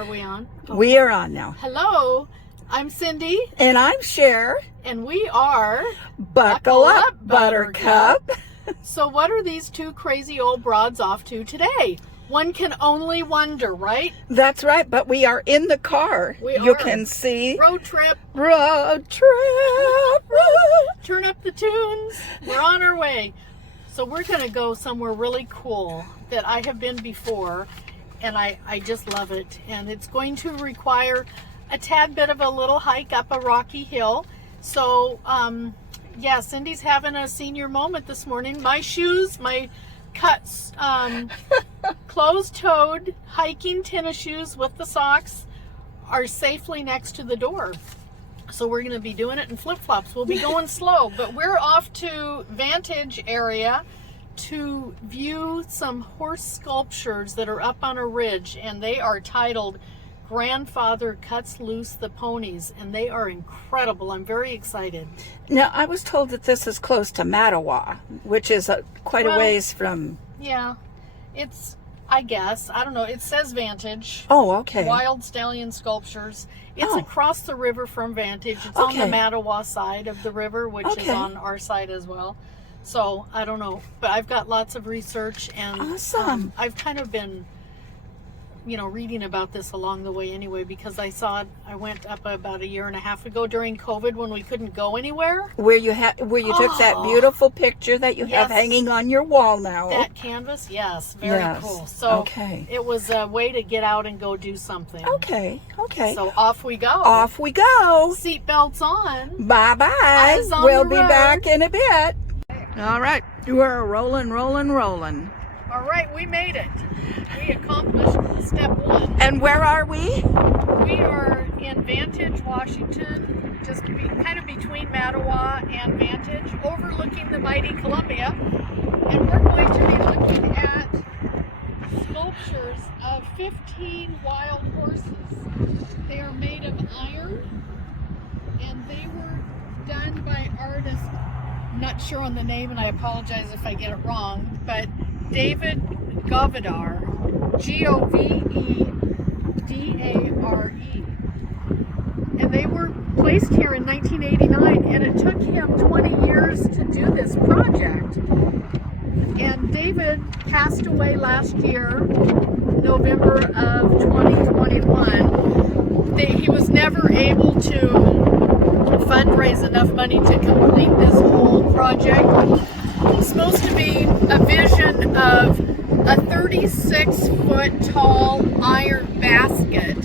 Are we on? Okay. We are on now. Hello, I'm Cindy. And I'm Sher. And we are Buckle up, Buttercup. So what are these two crazy old broads off to today? One can only wonder, right? That's right, but we are in the car. You can see. Road trip. Road trip. Turn up the tunes. We're on our way. So we're going to go somewhere really cool that I have been before, and I just love it. And it's going to require a tad bit of a little hike up a rocky hill. So, yeah, Cindy's having a senior moment this morning. My shoes, my cuts, closed-toed hiking tennis shoes with the socks are safely next to the door. So we're going to be doing it in flip-flops. We'll be going slow, but we're off to Vantage area to view some horse sculptures that are up on a ridge, and they are titled Grandfather Cuts Loose the Ponies, and they are incredible. I'm very excited. Now, I was told that this is close to Mattawa, which is quite a ways from... Yeah, it's, I guess, I don't know. It says Vantage. Oh, okay. Wild Stallion Sculptures. It's across the river from Vantage. It's on the Mattawa side of the river, which is on our side as well. So, I don't know. But I've got lots of research, and awesome. I've kind of been, you know, reading about this along the way anyway, because I saw it. I went up about a year and a half ago during COVID when we couldn't go anywhere. Where you took that beautiful picture that you have hanging on your wall now. That canvas, yes, very cool. So it was a way to get out and go do something. Okay. So off we go. Off we go. Seatbelts on. Bye-bye. We'll be back in a bit. All right, we're rolling. All right, we made it. We accomplished step one. And where are we? We are in Vantage, Washington, just kind of between Mattawa and Vantage, overlooking the mighty Columbia. And we're going to be looking at sculptures of 15 wild horses. They are made of iron, and they were done by artists, I'm not sure on the name, and I apologize if I get it wrong, but David Govedare, Govedare. And they were placed here in 1989, and it took him 20 years to do this project. And David passed away last year, November of 2021. He was never able to fundraise enough money to complete this whole project. It's supposed to be a vision of a 36-foot tall iron basket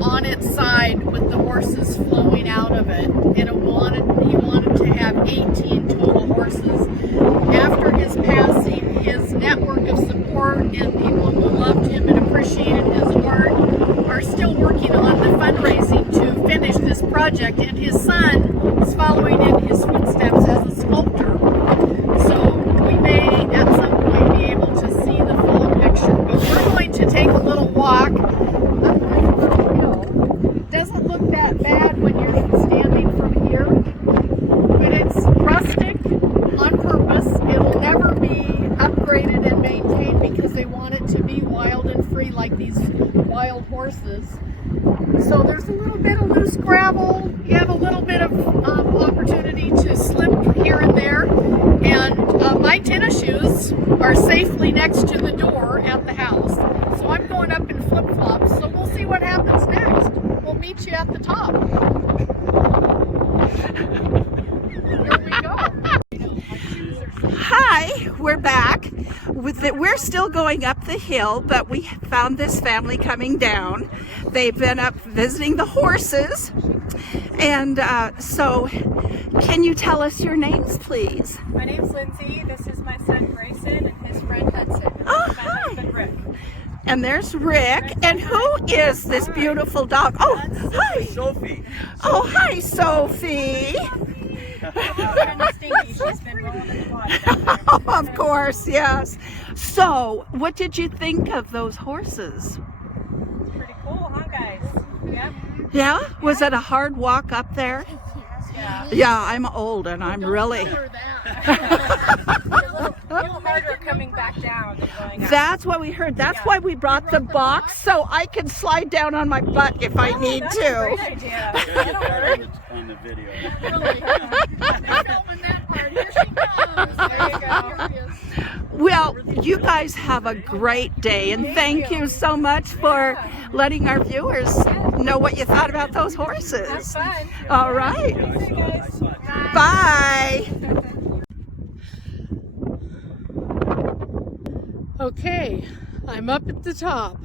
on its side with the horses flowing out of it, and he wanted to have 18 total horses. After his passing, his network of support and people who loved him and appreciated his art are still working on the fundraising to finish this project, and his son is following in his footsteps as a sculptor. So we may at some point be able to see the full picture, but we're going to take a little walk up the hill. It doesn't look that bad when you're standing from here, but it's rustic on purpose. It'll never be upgraded and maintained because they want it to be wild and free like these wild horses. So there's a little bit of loose gravel. You have a little bit of opportunity to slip here and there. And my tennis shoes are safely next to the door at the house. So I'm going up in flip-flops. So we'll see what happens next. We'll meet you at the top. Here we go. Hi, we're back. We're still going up the hill, but we found this family coming down. They've been up visiting the horses. And so, can you tell us your names, please? My name's Lindsay. This is my son Grayson and his friend Hudson. Oh, my hi. husband Rick. And there's Rick. And who is this beautiful dog? Oh, hi. Sophie. Oh, hi, Sophie. She's been rolling in the water. Of course, yes. So, what did you think of those horses? Pretty cool, huh, guys? Yep. Yeah? Was it a hard walk up there? Yeah. Yeah, I'm old and I'm really... A little harder coming back down than going up. That's what we heard. That's why we brought the box, so I can slide down on my butt if I need That's a to. great idea. Get that on the video. Really. They're filming that part. Here she comes. There you go. Here she is. Well, you guys have a great day, and thank you so much for letting our viewers know what you thought about those Have horses. fun. All right. See you guys. Bye. Okay, I'm up at the top.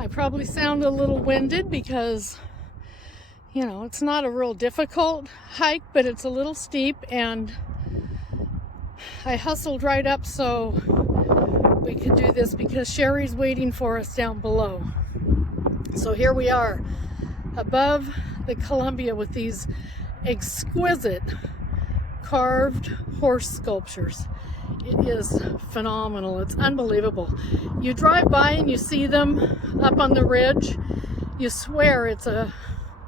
I probably sound a little winded because, you know, it's not a real difficult hike, but it's a little steep, and I hustled right up so we could do this because Sherry's waiting for us down below. So here we are above the Columbia with these exquisite carved horse sculptures. It is phenomenal. It's unbelievable. You drive by and you see them up on the ridge. You swear it's a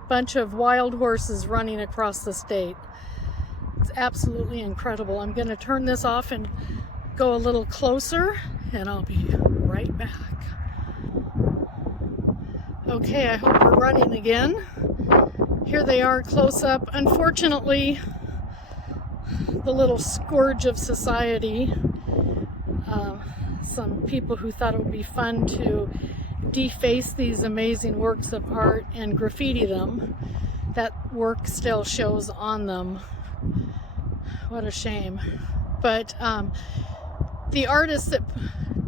bunch of wild horses running across the state. It's absolutely incredible. I'm going to turn this off and go a little closer, and I'll be right back. Okay, I hope we're running again. Here they are close up. Unfortunately, the little scourge of society, some people who thought it would be fun to deface these amazing works of art and graffiti them, that work still shows on them. What a shame. But the artist that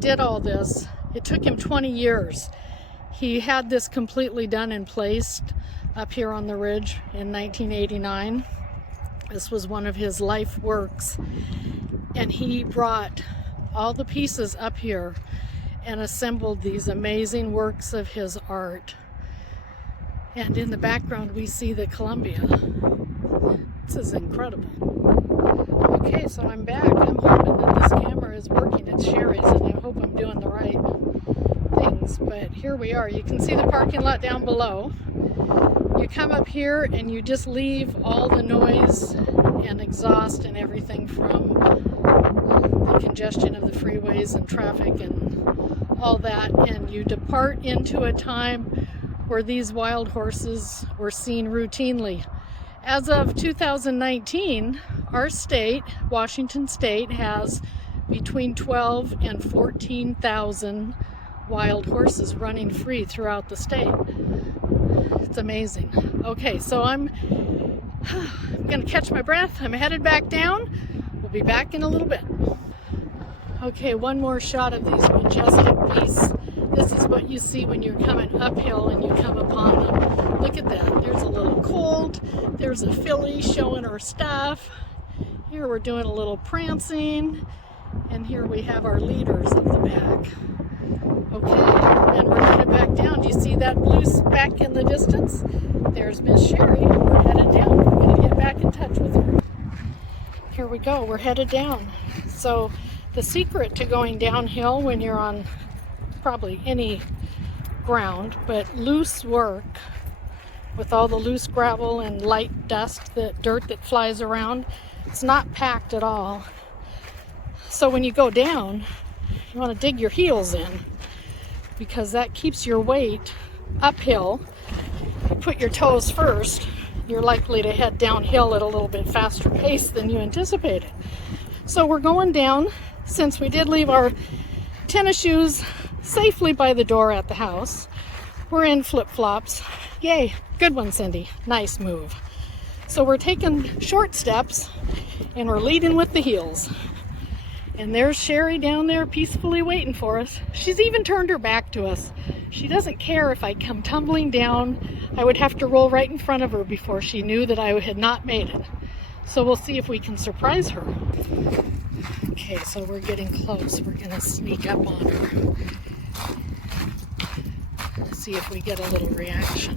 did all this, it took him 20 years. He had this completely done and placed up here on the ridge in 1989. This was one of his life works, and he brought all the pieces up here and assembled these amazing works of his art. And in the background we see the Columbia. This is incredible. Okay, so I'm back. I'm hoping that this camera is working. It's Sherry's, and I hope I'm doing the right things. But here we are. You can see the parking lot down below. You come up here and you just leave all the noise and exhaust and everything from the congestion of the freeways and traffic and all that, and you depart into a time where these wild horses were seen routinely. As of 2019, our state, Washington State, has between 12 and 14,000 wild horses running free throughout the state. It's amazing. Okay, so I'm gonna catch my breath. I'm headed back down. We'll be back in a little bit. Okay, one more shot of these majestic beasts. This is what you see when you're coming uphill and you come upon them. Look at that. There's a little colt. There's a filly showing her stuff. Here we're doing a little prancing. And here we have our leaders of the pack. Okay, and we're headed back down. Do you see that blue speck in the distance? There's Miss Sherry. We're headed down. We're going to get back in touch with her. Here we go. We're headed down. So the secret to going downhill when you're on probably any ground, but loose work with all the loose gravel and light dust, the dirt that flies around, it's not packed at all. So when you go down, you want to dig your heels in, because that keeps your weight uphill. You put your toes first, you're likely to head downhill at a little bit faster pace than you anticipated. So we're going down. Since we did leave our tennis shoes safely by the door at the house, we're in flip-flops. Yay, good one, Cindy. Nice move. So we're taking short steps and we're leading with the heels. And there's Sherry down there peacefully waiting for us. She's even turned her back to us. She doesn't care if I come tumbling down. I would have to roll right in front of her before she knew that I had not made it. So we'll see if we can surprise her. Okay, so we're getting close. We're gonna sneak up on her. See if we get a little reaction.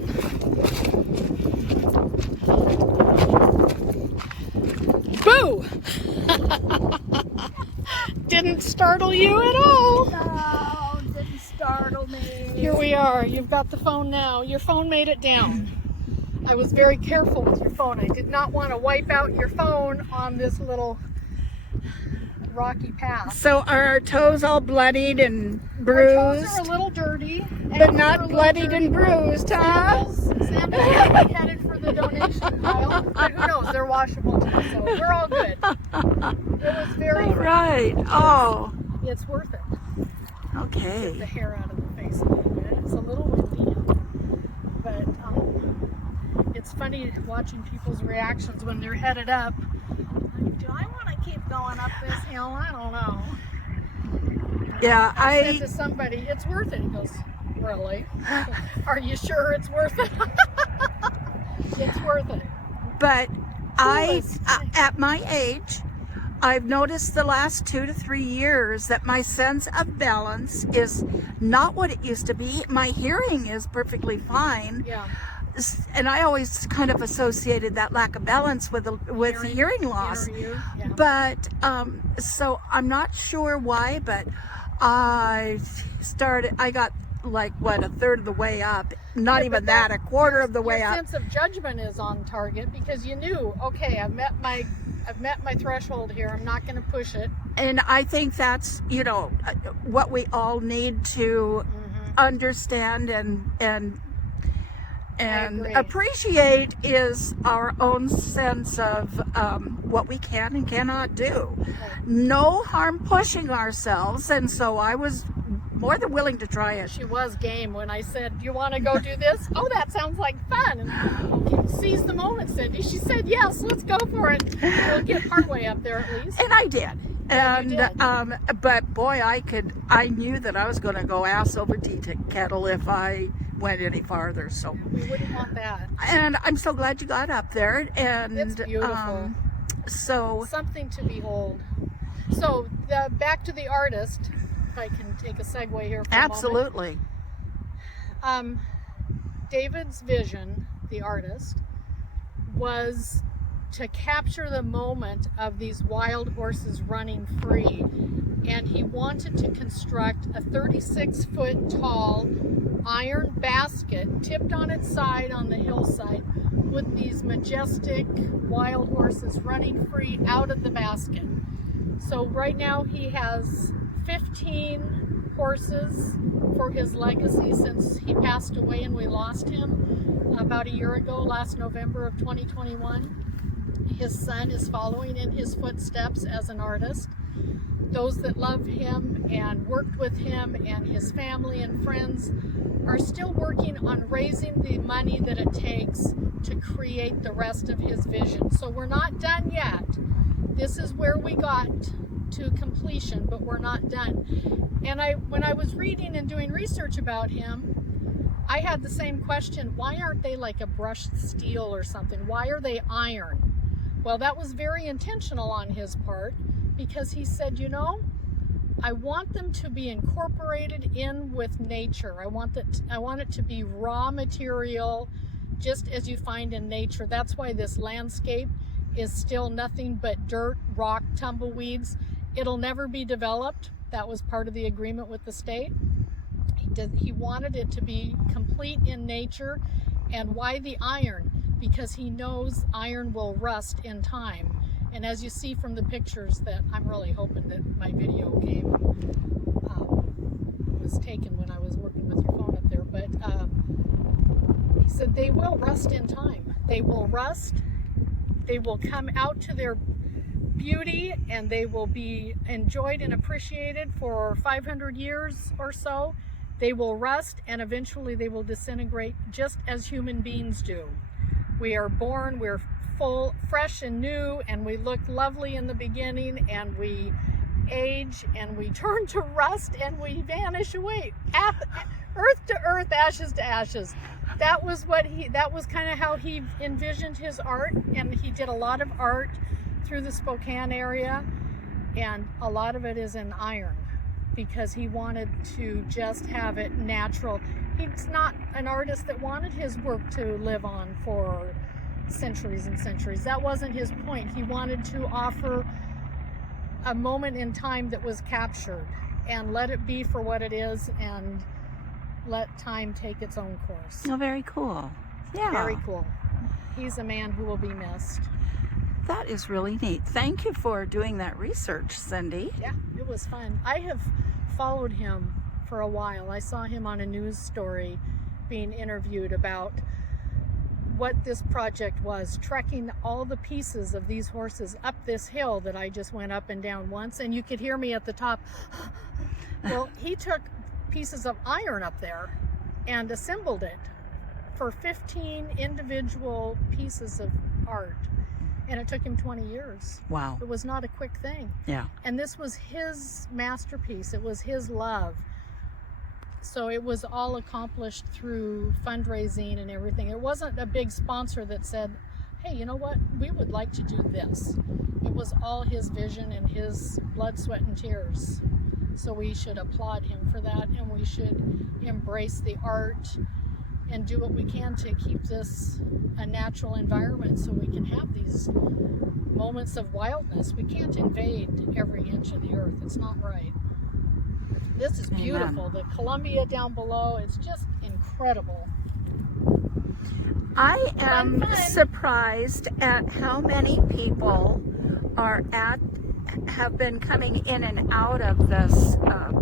Boo! Didn't startle you at all. No, didn't startle me. Here we are. You've got the phone now. Your phone made it down. I was very careful with your phone. I did not want to wipe out your phone on this little rocky path. So are our toes all bloodied and Our bruised? toes are a little dirty, But not bloodied and bruised, huh? Sandals might be headed for the donation pile, but who knows? They're washable too, so we're all good. It was very. All right. Oh, It's worth it. Get the okay. hair out of the face a little bit. It's a little windy, but it's funny watching people's reactions when they're headed up. Like, do I want to keep going up this hill? I don't know. Yeah, I said to somebody, it's worth it. He goes, really? Are you sure it's worth it? It's worth it. But Coolest. at my age, I've noticed the last 2 to 3 years that my sense of balance is not what it used to be. My hearing is perfectly fine. Yeah. And I always kind of associated that lack of balance with hearing loss. Inner ear, yeah. But so I'm not sure why, but I got like what, a third of the way up, not Yeah, even but that, a quarter of the way Your up. sense of judgment is on target because you knew, okay, I've met my threshold here. I'm not going to push it. And I think that's, what we all need to understand and agree. appreciate is our own sense of what we can and cannot do. No harm pushing ourselves, and so I was more than willing to try it. She was game when I said, "You want to go do this?" Oh, that sounds like fun. And okay, seize the moment, Cindy. She said, "Yes, let's go for it." We'll get partway up there at least. And I did. Yeah, you And did. but boy, I knew that I was going to go ass over tea kettle if I went any farther. So, We wouldn't want that. and I'm so glad you got up there. And It's beautiful. So Something to behold. So back to the artist. If I can take a segue here for absolutely. a moment. David's vision, the artist, was to capture the moment of these wild horses running free. And he wanted to construct a 36-foot tall iron basket tipped on its side on the hillside with these majestic wild horses running free out of the basket. So right now he has 15 horses for his legacy since he passed away and we lost him about a year ago, last November of 2021. His son is following in his footsteps as an artist. Those that love him and worked with him and his family and friends are still working on raising the money that it takes to create the rest of his vision. So we're not done yet. This is where we got to completion, but we're not done. And when I was reading and doing research about him, I had the same question. Why aren't they like a brushed steel or something? Why are they iron? Well, that was very intentional on his part because he said, I want them to be incorporated in with nature. I want it to be raw material, just as you find in nature. That's why this landscape is still nothing but dirt, rock, tumbleweeds. It'll never be developed. That was part of the agreement with the state. He wanted it to be complete in nature. And why the iron? Because he knows iron will rust in time. And as you see from the pictures that I'm really hoping that my video was taken when I was working with your phone up there, but he said they will rust in time. They will rust, they will come out to their beauty, and they will be enjoyed and appreciated for 500 years or so. They will rust and eventually they will disintegrate just as human beings do. We are born, we're full, fresh and new, and we look lovely in the beginning, and we age and we turn to rust and we vanish away. Earth to earth, ashes to ashes. That was kind of how he envisioned his art, and he did a lot of art through the Spokane area, and a lot of it is in iron because he wanted to just have it natural. He's not an artist that wanted his work to live on for centuries and centuries. That wasn't his point. He wanted to offer a moment in time that was captured and let it be for what it is and let time take its own course. Oh, very cool. Yeah. Very cool. He's a man who will be missed. That is really neat. Thank you for doing that research, Cindy. Yeah, it was fun. I have followed him for a while. I saw him on a news story being interviewed about what this project was, trekking all the pieces of these horses up this hill that I just went up and down once, and you could hear me at the top. Well, he took pieces of iron up there and assembled it for 15 individual pieces of art, and it took him 20 years. Wow. It was not a quick thing. Yeah. And this was his masterpiece. It was his love. So it was all accomplished through fundraising and everything. It wasn't a big sponsor that said, hey, you know what, we would like to do this. It was all his vision and his blood, sweat, and tears. So we should applaud him for that, and we should embrace the art and do what we can to keep this a natural environment so we can have these moments of wildness. We can't invade every inch of the earth. It's not right. This is beautiful. Amen. The Columbia down below, it's just incredible. I am Fun. surprised at how many people have been coming in and out of this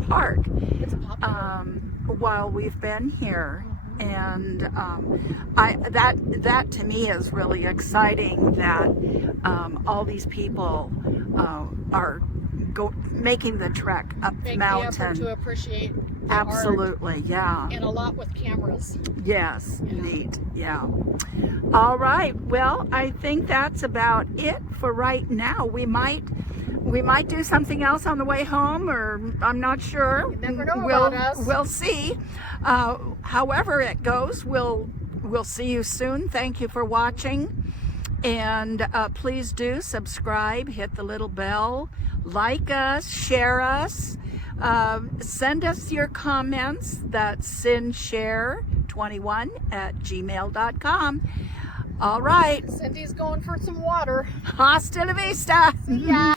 park It's popular. while we've been here. And that to me is really exciting, that all these people are making the trek up the Make mountain. the effort to appreciate the Absolutely, yeah. art, and a lot with cameras. Yes, neat, yeah. All right, well, I think that's about it for right now. We might do something else on the way home, or I'm not sure. You never know about us. We'll see. However it goes, we'll see you soon. Thank you for watching, and please do subscribe, hit the little bell, like us, share us, send us your comments. That's sinsher21@gmail.com. All right. Cindy's going for some water. Hasta la vista. Yeah.